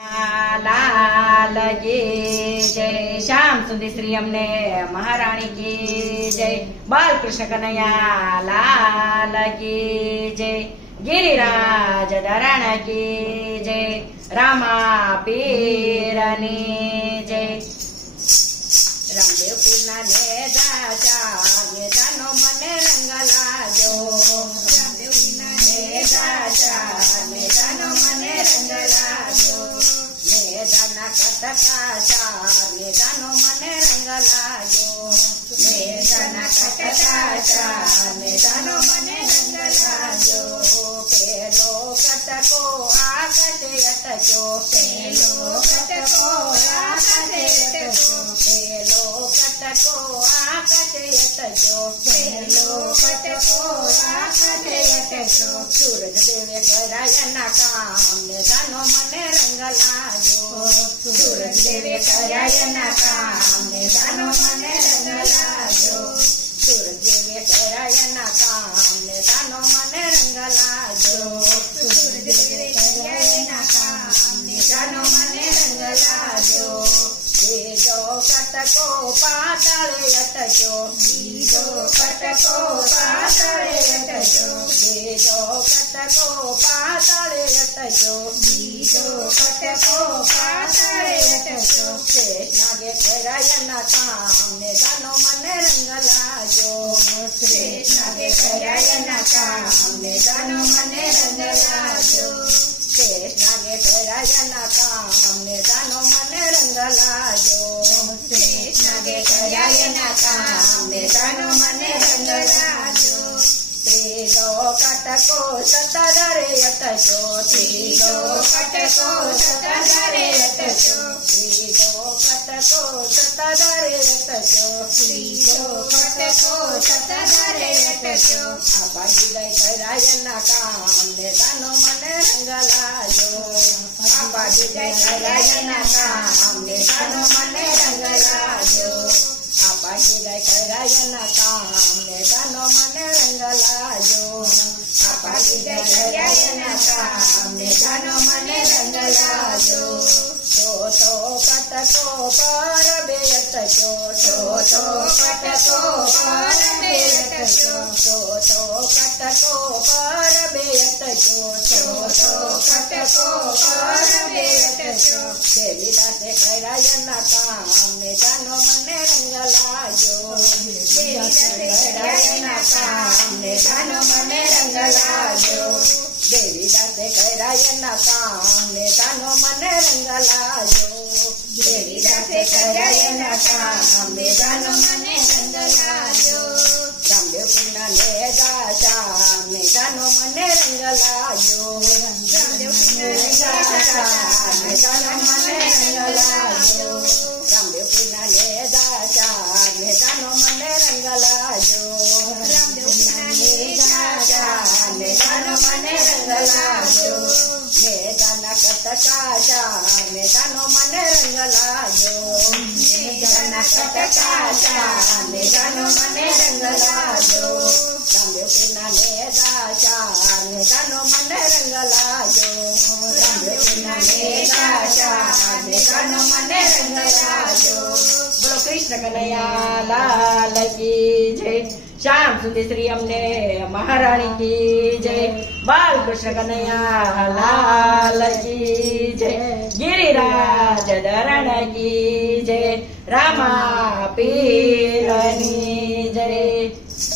लाल की जय। श्याम सुंदर श्री अमने महारानी की जय। बाल कृष्ण कन्हैया लाल की जय। गिरिराज धरण की जय। रामा पीरनी जय। रामदेव पीना ने दाचार्य जानो मने रंग लाजो। रामदेव पीना ने दाचार्य जानो मने रंग लाजो। मेदना कटकाचार्य जानो मने रंग लाजो। मेदना कटकाचार्य जानो मने रंग लाजो। पेलो कटको आकटे अटको। पेलो कटको आकटे अटको। पेलो कटको आकटे अटको। पेलो कटको आकटे अटको। सूरज देवे करायना काम ने जानो मने रंग लाजो। सूरज देवे करायना काम ने जानो मने रंग लाजो। सूरज देवे करायना काम ने जानो मने रंग लाजो। सूरज देवे करायना काम ने जानो मने रंग लाजो। बीजो कटको पाताळे अटको। बीजो कटको पाताळे अटको। बीजो कटको पाताळे अटको। बीजो कटको पाताळे अटको। कृष्णागे करायना काम ने जानो मने रंग लाजो। कृष्णागे करायना काम ने जानो मने रंग लाजो। कृष्णागे करायना काम ने जानो मने रंग लाजो। कृष्णागे करायना काम ने जानो मने रंग लाजो। त्रिजो कटको सतधरे अटको। त्रिजो कटको सतधरे अटको। त्रिजो कटको सतधरे अटको। त्रिजो कटको सतधरे अटको। आबाजी गई करायना काम ने जानो मने रंग लाजो। आबाजी गई करायना काम ने जानो मने रंग लाजो। आबाजी गई करायना काम ने जानो मने रंग लाजो। आबाजी गई करायना काम ने जानो मने रंग लाजो। छोटो कटको पर बेटको। छोटो कटको पर बेटको। छोटो कटको पर बेटको। छोटो कटको पर बेटको। देवी दासे करायना काम ने जानो मने रंग लाजो। देवी दासे करायना काम ने जानो मने रंग लाजो। देवी दासे करायना काम ने जानो मने रंग लाजो। देवी दासे करायना काम ने जानो मने रंग लाजो। रामदेव पीना ने दाचा ने जानो मने रंग लाजो। रामदेव पीना ने दाचा ने जानो मने रंग लाजो। रामदेव पीना ने दाचा ने जानो मने रंग लाजो। रामदेव पीना ने दाचा ने जानो मने रंग लाजो। ने जाना कटकाचा ने जानो मने रंग लाजो। ने जाना कटकाचा ने जानो मने रंग लाजो। रामदेव पीना ने दाचा ने जानो मने रंग लाजो। रामदेव पीना ने दाचा ने जानो मने रंग लाजो। बोलो कृष्ण कन्हैया लाल की जय। श्याम सुंदर श्री अमने महारानी की जय। बाल कृष्ण कन्हैया लाल की जय। गिरिराज धरण की जय। रामा पीरनी